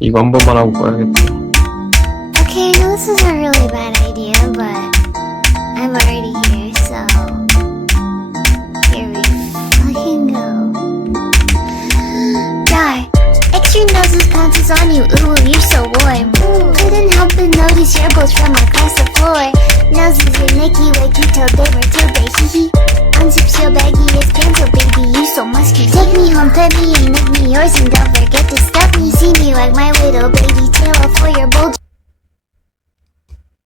이거 한 번만 하고 가야겠다. Okay, I know this is a really bad idea, but I'm already here, so here we fucking go. Die. Extra noses pounces on you, ooh, you're so warm. Couldn't help but notice your bones from across the floor. Noses are Nicky, like you told they were too big, hee hee. Unzip so baggy as pants, oh baby, you so musky. Take me home, pet me and make me yours, and don't forget to stuff me. See me like my little baby.